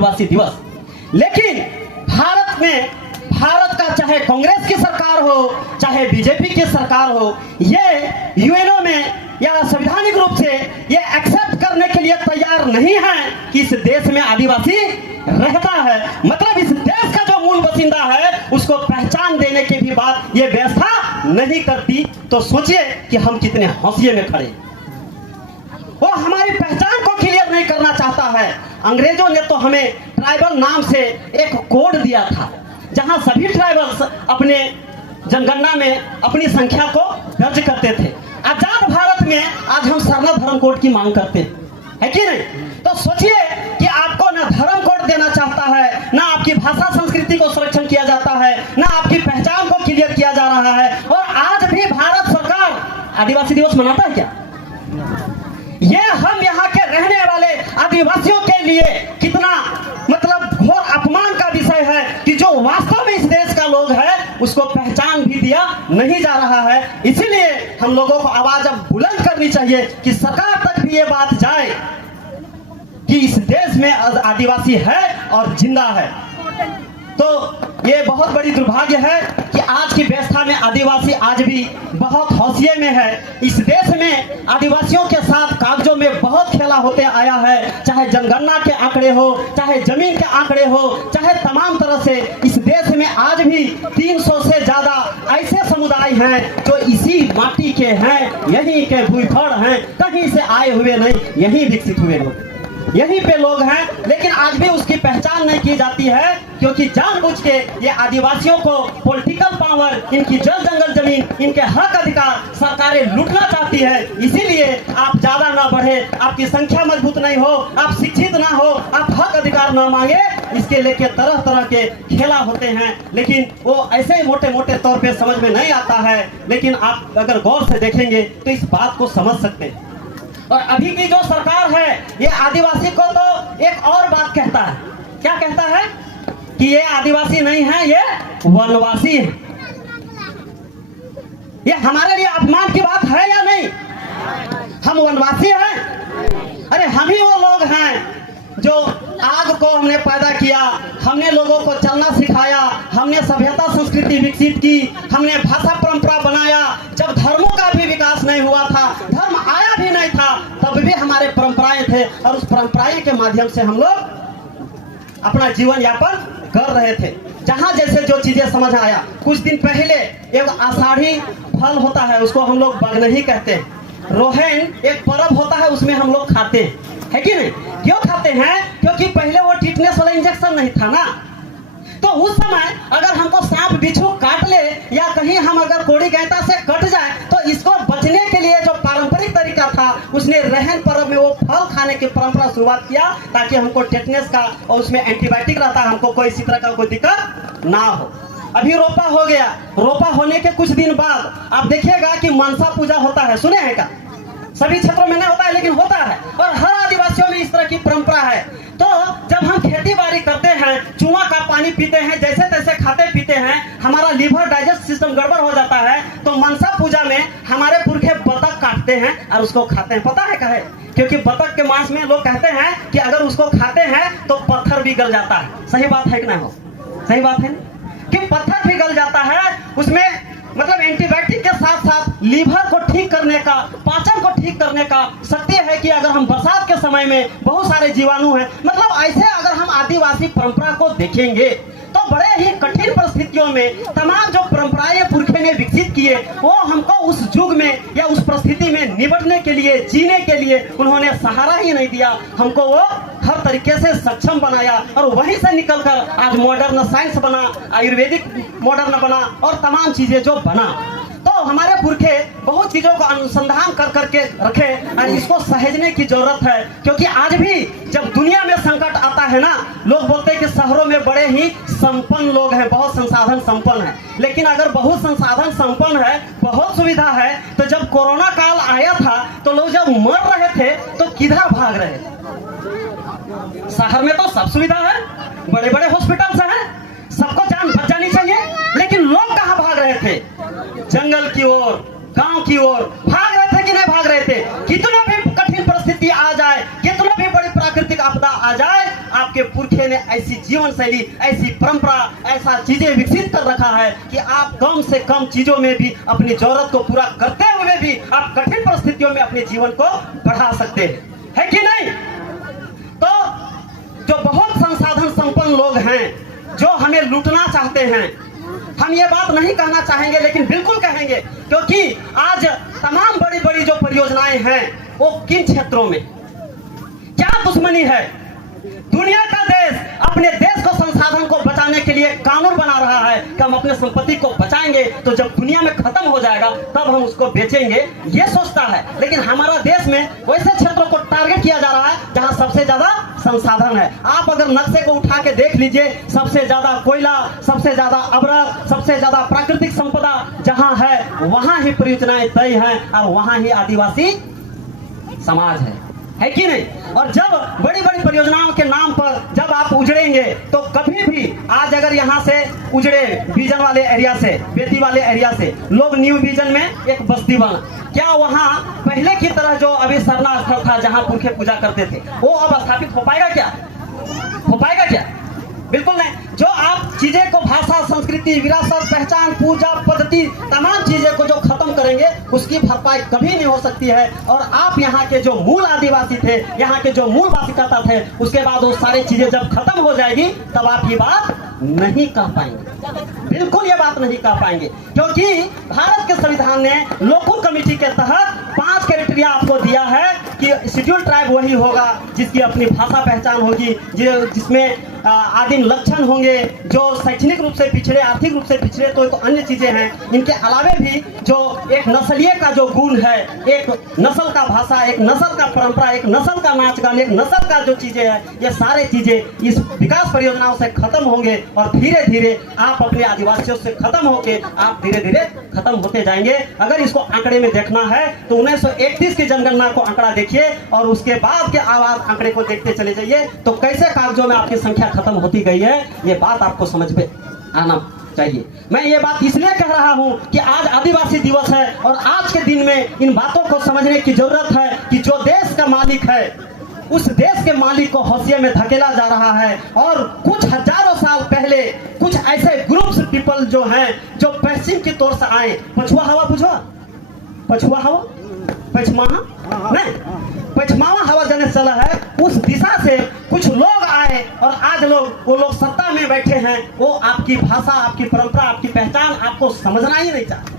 मूलवासी दिवस। लेकिन भारत का चाहे कांग्रेस की सरकार हो चाहे बीजेपी की सरकार हो, ये यूएनओ में या संवैधानिक रूप से ये एक्सेप्ट करने के लिए तैयार नहीं है कि इस देश में आदिवासी रहता है। मतलब इस देश का जो मूल बसिंदा है उसको पहचान देने के भी बाद ये व्यवस्था नहीं करती, तो सोचिए कि हम कितने हौसले में खड़े। वो हमारी पहचान को क्लियर नहीं करना चाहता है। अंग्रेजों ने तो हमें ट्राइबल नाम से एक कोड दिया था, जहां सभी ट्राइबल्स अपने जनगणना में अपनी संख्या को दर्ज करते थे। आजाद भारत में आज हम सरना धर्म कोड की मांग करते हैं, है कि नहीं? तो सोचिए कि आपको ना धर्म कोड देना चाहता है, ना आपकी भाषा संस्कृति को संरक्षण किया जाता है, ना आपकी पहचान को क्लियर किया जा रहा है। और आज भी भारत सरकार आदिवासी दिवस मनाता है क्या? ये हम यहाँ के रहने वाले आदिवासियों के लिए कितना मतलब घोर अपमान का विषय है कि जो वास्तव में इस देश का लोग है उसको पहचान भी दिया नहीं जा रहा है। इसीलिए हम लोगों को आवाज अब बुलंद करनी चाहिए कि सरकार तक भी ये बात जाए कि इस देश में आदिवासी है और जिंदा है। तो ये बहुत बड़ी दुर्भाग्य है कि आज की व्यवस्था में आदिवासी आज भी बहुत हौसले में है। इस देश में आदिवासियों के साथ कागजों में बहुत खेला होते आया है, चाहे जनगणना के आंकड़े हो, चाहे जमीन के आंकड़े हो, चाहे तमाम तरह से। इस देश में आज भी 300 से ज्यादा ऐसे समुदाय हैं जो इसी माटी के हैं, यहीं के भूखड़ हैं, कहीं से आए हुए नहीं, यहीं विकसित हुए लोग, यहीं पे लोग हैं। लेकिन आज भी उसकी पहचान नहीं की जाती है, क्योंकि जानबूझ के ये आदिवासियों को पॉलिटिकल पावर, इनकी जल जंगल जमीन, इनके हक अधिकार सरकारें लूटना चाहती है। इसीलिए आप ज्यादा ना बढ़े, आपकी संख्या मजबूत नहीं हो, आप शिक्षित ना हो, आप हक अधिकार ना मांगे, इसके लेके तरह तरह के खेला होते हैं। लेकिन वो ऐसे मोटे मोटे तौर पे समझ में नहीं आता है, लेकिन आप अगर गौर से देखेंगे तो इस बात को समझ सकते हैं। और अभी की जो सरकार है ये आदिवासी को तो एक और बात कहता है। क्या कहता है? कि ये आदिवासी नहीं है, ये वनवासी है। ये हमारे लिए अपमान की बात है या नहीं? हम वनवासी हैं? अरे हम ही वो लोग हैं जो आग को हमने पैदा किया, हमने लोगों को चलना सिखाया, हमने सभ्यता संस्कृति विकसित की, हमने भाषा परंपरा बनाया। जब धर्मों का भी विकास नहीं हुआ था, धर्म आया भी नहीं था, तब भी हमारे परंपराएं थे और उस परंपराएं के माध्यम से हम लोग अपना जीवन यापन कर रहे थे। जहां जैसे जो चीजें समझ आया। कुछ दिन पहले एक आषाढ़ी फल होता है, उसको हम लोग बगनही कहते हैं। रोहन एक पर्व होता है, उसमें हम लोग खाते हैं, है कि नहीं? क्यों खाते हैं? क्योंकि पहले वो टिटनेस वाला इंजेक्शन नहीं था ना। तो उस समय अगर हमको सांप बिच्छू काट ले या कहीं हम अगर कोड़ी गैंता से कट जाए तो इसको बचने के लिए जो पारंपरिक तरीका था, उसने रहन पर्व में वो फल खाने की परंपरा शुरुआत किया ताकि हमको टिटनेस का और उसमें एंटीबायोटिक रहता है, हमको कोई इसी तरह का कोई दिक्कत ना हो। अभी रोपा हो गया, रोपा होने के कुछ दिन बाद आप देखिएगा कि मनसा पूजा होता है। सुने हैं क्या? सभी क्षेत्रों में नहीं होता है लेकिन होता है, और हर आदिवासियों में इस तरह की परंपरा है। तो जब हम खेती बाड़ी करते हैं, चूहा का पानी पीते हैं, जैसे तैसे खाते पीते हैं, हमारा लीवर डाइजेस्ट सिस्टम गड़बड़ हो जाता है। तो मनसा पूजा में हमारे पुरखे बतख काटते हैं और उसको खाते हैं। पता है क्या है? क्योंकि बतख के मांस में लोग कहते हैं कि अगर उसको खाते हैं तो पत्थर भी गल जाता है। सही बात है कि नहीं हो? सही बात है कि पत्थर भी गल जाता है। उसमें मतलब एंटीबायोटिक के साथ साथ लीवर को ठीक करने का, पाचन को ठीक करने का शक्ति है। कि अगर हम बरसात के समय में बहुत सारे जीवाणु हैं, मतलब ऐसे अगर हम आदिवासी परंपरा को देखेंगे तो बड़े ही कठिन परिस्थितियों में तमाम जो परंपराएं पुरखे ने विकसित किए, वो हमको उस युग में या उस परिस्थिति में निपटने के लिए, जीने के लिए उन्होंने सहारा ही नहीं दिया, हमको वो हर तरीके से सक्षम बनाया। और वहीं से निकलकर आज मॉडर्न साइंस बना, आयुर्वेदिक मॉडर्न बना और तमाम चीजें जो बना। तो हमारे पुरखे बहुत चीजों को अनुसंधान कर करके रखे और इसको सहेजने की जरूरत है। क्योंकि आज भी जब दुनिया में संकट आता है ना, लोग बोलते हैं कि शहरों में बड़े ही संपन्न लोग हैं, बहुत संसाधन संपन्न है। लेकिन अगर बहुत संसाधन संपन्न है, बहुत सुविधा है, तो जब कोरोना काल आया था तो लोग जब मर रहे थे तो किधर भाग रहे थे? शहर में तो सब सुविधा है, बड़े बड़े हॉस्पिटल्स हैं, सबको जान बच जानी चाहिए। लेकिन लोग कहाँ भाग रहे थे? जंगल की ओर, गांव की ओर भाग रहे थे कि नहीं भाग रहे थे? कितना भी कठिन परिस्थिति आ जाए, कितना भी बड़ी प्राकृतिक आपदा आ जाए, आपके पुरखे मुखिया ने ऐसी जीवन शैली, ऐसी परंपरा, ऐसा चीजें विकसित कर रखा है कि आप कम से कम चीजों में भी अपनी जरूरत को पूरा करते हुए भी आप कठिन परिस्थितियों में अपने जीवन को बढ़ा सकते हैं, है कि नहीं? तो जो बहुत संसाधन संपन्न लोग हैं जो हमें लूटना चाहते हैं, हम ये बात नहीं कहना चाहेंगे लेकिन बिल्कुल कहेंगे, क्योंकि आज तमाम बड़ी बड़ी जो परियोजनाएं हैं वो किन क्षेत्रों में, क्या दुश्मनी है? दुनिया का देश अपने देश को संसाधन को बचाने के लिए कानून बना रहा है कि हम अपने संपत्ति को बचाएंगे, तो जब दुनिया में खत्म हो जाएगा तब हम उसको बेचेंगे, ये सोचता है। लेकिन हमारा देश में वैसे क्षेत्रों को टारगेट किया जा रहा है जहां सबसे ज्यादा संसाधन है। आप अगर नक्शे को उठा के देख लीजिए, सबसे ज्यादा कोयला, सबसे ज्यादा अवरक, सबसे ज्यादा प्राकृतिक संपदा जहां है वहां ही परियोजनाएं तय हैं और वहां ही आदिवासी समाज है कि नहीं? और जब बड़ी बड़ी परियोजनाओं के नाम पर जब आप उजड़ेंगे तो कभी भी, आज अगर यहाँ से उजड़े विजन वाले एरिया से, बेती वाले एरिया से लोग न्यू विजन में एक बस्ती बना, क्या वहाँ पहले की तरह जो अभी सरना स्थल था जहाँ पुरखे पूजा करते थे वो अब स्थापित हो पाएगा क्या? हो पाएगा क्या? बिल्कुल नहीं। जो आप चीजें को, भाषा, संस्कृति, विरासत, पहचान, पूजा पद्धति, तमाम चीजें को जो खत्म करेंगे उसकी भरपाई कभी नहीं हो सकती है। और आप यहाँ के जो मूल आदिवासी थे, यहाँ के जो मूल वासिकता थे, उसके बाद वो सारी चीजें जब खत्म हो जाएगी तब आप ये बात नहीं कह पाएंगे, बिल्कुल ये बात नहीं कह पाएंगे, क्योंकि भारत के संविधान ने लोकल कमेटी के तहत 5 क्राइटेरिया आपको दिया है कि शेड्यूल ट्राइब वही होगा जिसकी अपनी भाषा पहचान होगी, जिसमें आदिम लक्षण होंगे, जो शैक्षणिक रूप से पिछड़े, आर्थिक रूप से पिछड़े, तो अन्य चीजें हैं। इनके अलावे भी जो एक नस्लीय का जो गुण है, एक नस्ल का भाषा, एक नस्ल का परंपरा, एक नस्ल का नाच गान, एक नस्ल का जो चीजें हैं, ये सारे चीजें इस विकास परियोजनाओं से खत्म होंगे और धीरे धीरे आप अपने आदिवासियों से खत्म होके आप धीरे धीरे खत्म होते जाएंगे। अगर इसको आंकड़े में देखना है तो 1931 की जनगणना को आंकड़ा देखिए और उसके बाद के आवाज आंकड़े को देखते चले जाइए, तो कैसे कागजों में आपकी संख्या खत्म होती गई है, ये बात आपको समझ में आना चाहिए। मैं ये बात इसलिए कह रहा हूं कि आज आदिवासी दिवस है और आज के दिन में इन बातों को समझने की जरूरत है कि जो देश का मालिक है उस देश के मालिक को हाशिए में धकेला जा रहा है। और कुछ हजारों साल पहले कुछ ऐसे ग्रुप्स पीपल जो हैं जो पश्चिम की तौर से आए, पछुआ हवा बुझो, पछुआ हवा, पछमाहा नहीं, पछमावा हवा जने चला है, उस दिशा से कुछ लोग आए और आज वो लोग सत्ता में बैठे हैं। वो आपकी भाषा, आपकी परंपरा, आपकी पहचान आपको समझना ही नहीं चाहते।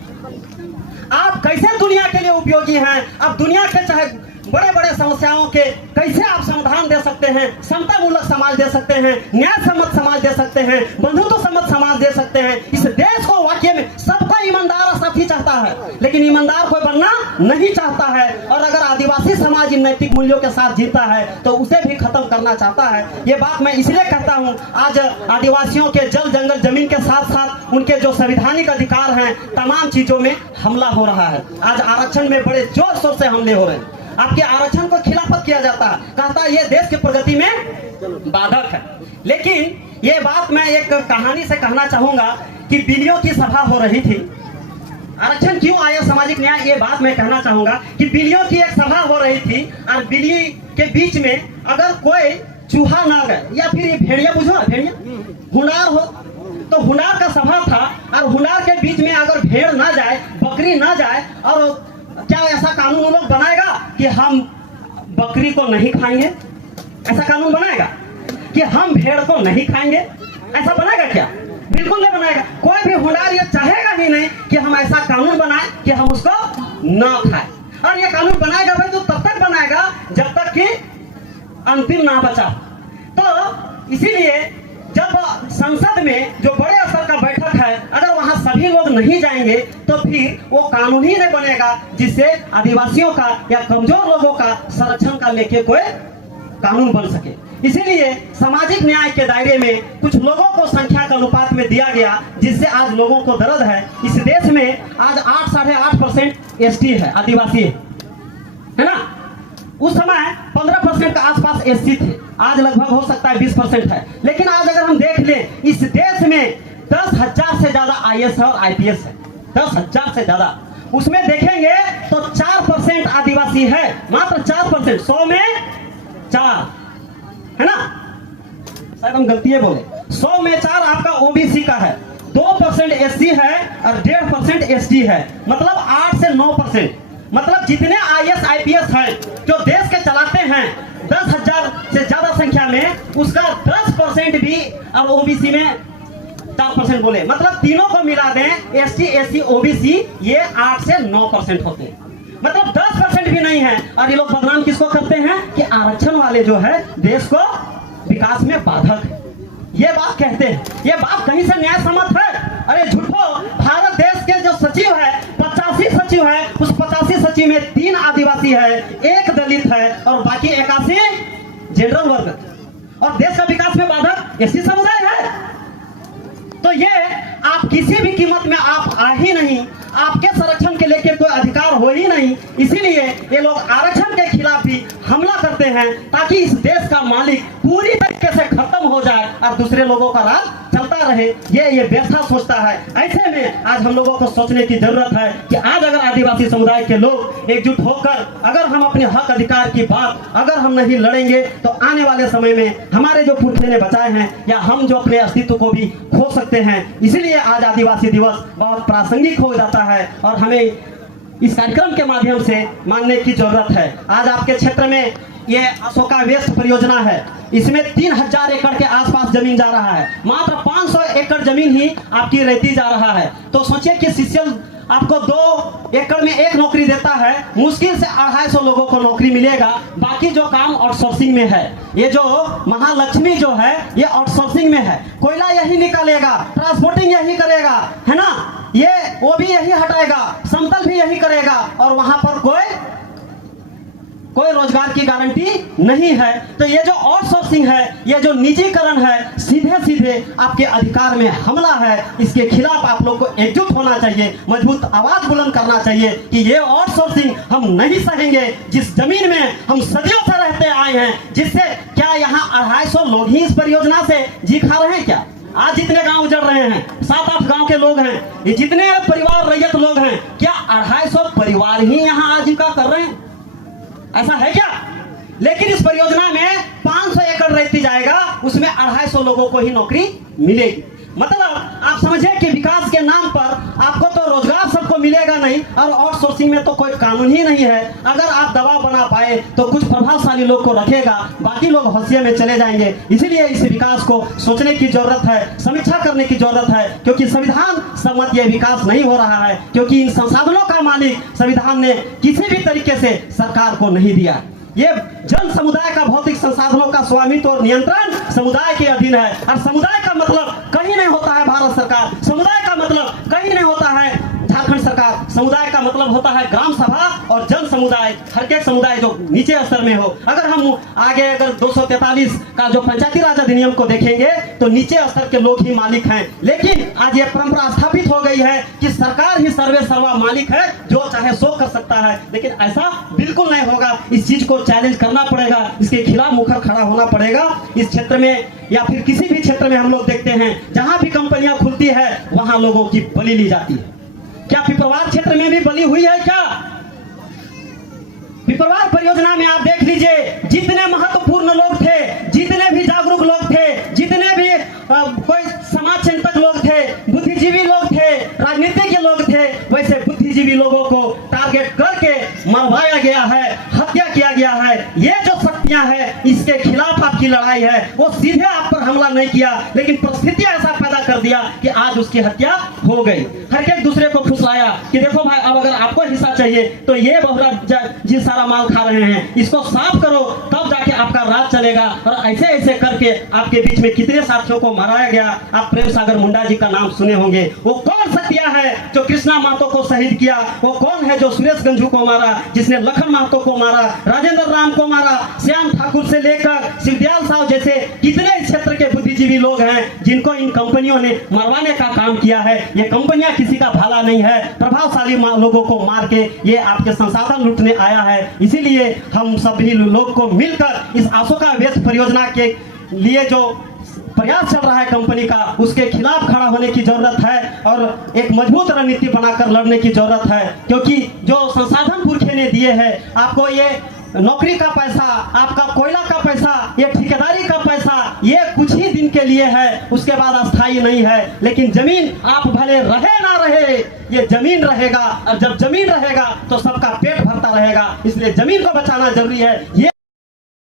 आप कैसे दुनिया के लिए उपयोगी हैं, आप दुनिया के चाहे बड़े बड़े समस्याओं के कैसे आप समाधान दे सकते हैं, समता मूलक समाज दे सकते हैं, न्याय सम्मत समाज दे सकते हैं, बंधुत्व सम्मत समाज दे सकते हैं। इस देश को वाकई में सबका ईमानदार और साथी चाहता है, लेकिन ईमानदार कोई बनना नहीं चाहता है। और अगर आदिवासी समाज इन नैतिक मूल्यों के साथ जीता है तो उसे भी खत्म करना चाहता है। ये बात मैं इसलिए कहता हूँ, आज आदिवासियों के जल जंगल जमीन के साथ साथ उनके जो संवैधानिक अधिकार हैं, तमाम चीजों में हमला हो रहा है। आज आरक्षण में बड़े जोर शोर से हमले हो रहे हैं, आपके आरक्षण को खिलाफत किया जाता है, कहता है ये देश की प्रगति में बाधक है। लेकिन ये बात मैं एक कहानी से कहना चाहूंगा कि बिलियों की सभा हो रही थी, आरक्षण क्यों आया, सामाजिक न्याय, ये बात मैं कहना चाहूंगा कि बिलियों की एक सभा हो रही थी और बिल्ली के बीच में अगर कोई चूहा ना गए या फिर ये भेड़िया, बुझो भेड़िया, हुंडार हो, तो हुंडार का सभा था और हुंडार के बीच में अगर भेड़ ना जाए, बकरी ना जाए, और क्या ऐसा कानून लोग बनाएगा कि हम बकरी को नहीं खाएंगे? ऐसा कानून बनाएगा कि हम भेड़ को नहीं खाएंगे? ऐसा बनाएगा क्या? बिल्कुल नहीं बनाएगा। कोई भी हुंडार ये चाहेगा भी नहीं कि हम ऐसा कानून बनाए कि हम उसको ना खाएं। और ये कानून बनाएगा भाई तो तब तक बनाएगा जब तक कि अंतिम ना बचा। तो इसीलिए जब संसद में जो बड़े स्तर का बैठक है, अगर वहां सभी लोग नहीं जाएंगे तो फिर वो कानून ही नहीं बनेगा जिससे आदिवासियों का या कमजोर लोगों का संरक्षण का लेके कोई कानून बन सके। इसीलिए सामाजिक न्याय के दायरे में कुछ लोगों को संख्या के अनुपात में दिया गया, जिससे आज लोगों को दर्द है। इस देश में आज 8-8.5% एसटी है, आदिवासी है ना। उस समय 15% के आसपास एससी थे, आज लगभग हो सकता है 20% है। लेकिन आज अगर हम देख लें, इस देश में 10,000 से ज्यादा आईएएस और आईपीएस है, 10,000 से ज्यादा। उसमें देखेंगे तो 4% आदिवासी है, मात्र 4%, 100 में 4 है ना। शायद हम गलती है बोले, 100 में 4 आपका ओबीसी का है, 2% एससी है और 1.5% एसटी है, मतलब 8 से 9%। मतलब जितने आईएएस आईपीएस हैं जो देश के चलाते हैं 10,000 से ज्यादा संख्या में, उसका 10% भी अब ओबीसी में 4% बोले, मतलब तीनों को मिला दें एसटी एससी ओबीसी, ये 8 से 9% होते हैं, मतलब 10% भी नहीं है। और ये लोग बदनाम किसको करते हैं कि आरक्षण वाले जो है देश को विकास में बाधक है, ये बात कहते हैं। ये बात कहीं से न्याय सम्मत है? अरे झूठो, भारत देश के जो सचिव है 85 सचिव है, उस 85 सचिव में 3 आदिवासी है, 1 दलित है और बाकी 81 जनरल वर्ग, और देश का विकास में बाधक एससी समुदाय है। तो ये आप किसी भी कीमत में आप आ ही नहीं, आपके संरक्षण के लेके कोई अधिकार हो ही नहीं, इसीलिए ये लोग आरक्षण के खिलाफ ही हमला करते हैं ताकि इस देश का मालिक पूरी तरीके से खत्म हो जाए और दूसरे लोगों का राज चलता रहे। ये व्यवस्था सोचता है। ऐसे में आज हम लोगों को सोचने की जरूरत है कि आज अगर आदिवासी समुदाय के लोग एकजुट होकर अगर हम अपने हक अधिकार की बात अगर हम नहीं लड़ेंगे तो आने वाले समय में हमारे जो पुरखे ने बचाए हैं या हम जो अपने अस्तित्व को भी खो सकते हैं। इसलिए आज आदिवासी दिवस बहुत प्रासंगिक हो जाता है और हमें इस कार्यक्रम के माध्यम से मानने की जरूरत है। आज आपके क्षेत्र में ये अशोका वेस्ट परियोजना है, इसमें 3000 एकड़ के आसपास जमीन जा रहा है, मात्र 500 एकड़ जमीन ही आपकी रहती जा रहा है। तो सोचिए कि सीसीएल आपको 2 एकड़ में 1 नौकरी देता है, मुश्किल से 250 लोगों को नौकरी मिलेगा, बाकी जो काम आउटसोर्सिंग में है। ये जो महालक्ष्मी जो है ये आउटसोर्सिंग में है, कोयला यही निकालेगा, ट्रांसपोर्टिंग यही करेगा, है ना, ये वो भी यही हटाएगा, समतल भी यही करेगा, और वहां पर कोई रोजगार की गारंटी नहीं है। तो ये जो आउटसोर्सिंग है, ये जो निजीकरण है, सीधे सीधे आपके अधिकार में हमला है। इसके खिलाफ आप लोग को एकजुट होना चाहिए, मजबूत आवाज बुलंद करना चाहिए कि ये आउटसोर्सिंग हम नहीं सहेंगे। जिस जमीन में हम सदियों से रहते आए हैं, जिससे क्या यहाँ 250 लोग ही इस परियोजना से जी खा रहे हैं क्या? आज जितने गांव उजड़ रहे हैं, 7-8 गांव के लोग हैं, ये जितने परिवार रैयत लोग हैं, क्या 250 परिवार ही यहाँ आजीविका कर रहे हैं? ऐसा है क्या? लेकिन इस परियोजना में 500 एकड़ रहती जाएगा, उसमें 250 लोगों को ही नौकरी मिलेगी। मतलब आप समझे कि विकास के नाम पर आपको तो रोजगार सबको मिलेगा नहीं, और आउटसोर्सिंग में तो कोई कानून ही नहीं है। अगर आप दबाव बना पाए तो कुछ प्रभावशाली लोग को रखेगा, बाकी लोग हौसिये में चले जाएंगे। इसीलिए इस विकास को सोचने की जरूरत है, समीक्षा करने की जरूरत है, क्योंकि संविधान सम्मत यह विकास नहीं हो रहा है, क्योंकि इन संसाधनों का मालिक संविधान ने किसी भी तरीके से सरकार को नहीं दिया। ये जन समुदाय का भौतिक संसाधनों का स्वामित्व और नियंत्रण समुदाय के अधीन है, और समुदाय का मतलब कहीं नहीं होता है भारत सरकार, समुदाय का मतलब कहीं नहीं होता है झारखंड सरकार, समुदाय का मतलब होता है ग्राम सभा और जन समुदाय, हर एक समुदाय जो नीचे स्तर में हो। अगर हम आगे अगर 243 का जो पंचायती राज अधिनियम को देखेंगे तो नीचे स्तर के लोग ही मालिक हैं, लेकिन आज ये परंपरा स्थापित हो गई है कि सरकार ही सर्वे सर्वा मालिक है, जो चाहे सो कर सकता है। लेकिन ऐसा बिल्कुल नहीं होगा, इस चीज को चैलेंज करना पड़ेगा, इसके खिलाफ मुखर खड़ा होना पड़ेगा। इस क्षेत्र में या फिर किसी भी क्षेत्र में हम लोग देखते हैं जहां भी कंपनियां खुलती है वहां लोगों की बलि ली जाती है। क्या पिपरवार क्षेत्र में भी बलि हुई है क्या? पिपरवार परियोजना में आप देख लीजिए, जितने महत्वपूर्ण लोग थे, जितने भी जागरूक लोग थे, जितने भी कोई समाज चिंतक लोग थे, बुद्धिजीवी लोग थे, राजनीतिक लोग थे, वैसे बुद्धिजीवी लोगों को टारगेट करके मरवाया गया है, हत्या किया गया है। ये जो शक्तियां हैं, इसके खिलाफ आपकी लड़ाई है। वो सीधे आप पर हमला नहीं किया, लेकिन परिस्थिति ऐसा पैदा कर दिया कि आज उसकी हत्या हो गई। हर एक दूसरे को फुसलाया कि देखो भाई, अब अगर आपको हिस्सा चाहिए तो ये बहुरा जी सारा माल खा रहे हैं, इसको साफ करो, तब जाके आपका राज चलेगा। और ऐसे ऐसे करके आपके बीच में कितने साथियों को माराया गया। आप प्रेम सागर मुंडा जी का नाम सुने होंगे। वो कौन शक्तियां है जो कृष्णा महतो को शहीद किया? वो कौन है जो सुरेश गंजू को मारा, जिसने लखन महतो को मारा, राजेंद्र राम को मारा, श्याम ठाकुर से लेकर शिवदयाल साहु जैसे कितने क्षेत्र के बुद्धिजीवी लोग हैं जिनको इन कंपनियों ने मरवाने का काम किया है। ये कंपनियां किसी का भला नहीं है, प्रभावशाली लोगों को मार के ये आपके संसाधन लूटने आया है। इसीलिए हम सभी लोग को मिलकर इस अशोका वेस्ट परियोजना के लिए जो प्रयास चल रहा है कंपनी का, उसके खिलाफ खड़ा होने की जरूरत है और एक मजबूत रणनीति बनाकर लड़ने की जरूरत है। क्योंकि जो संसाधन पुरखे ने दिए हैं आपको, ये नौकरी का पैसा, आपका कोयला का पैसा, ये ठेकेदारी का पैसा, ये कुछ ही दिन के लिए है, उसके बाद अस्थायी नहीं है। लेकिन जमीन आप भले रहे ना रहे, ये जमीन रहेगा, और जब जमीन रहेगा तो सबका पेट भरता रहेगा। इसलिए जमीन को बचाना जरूरी है। ये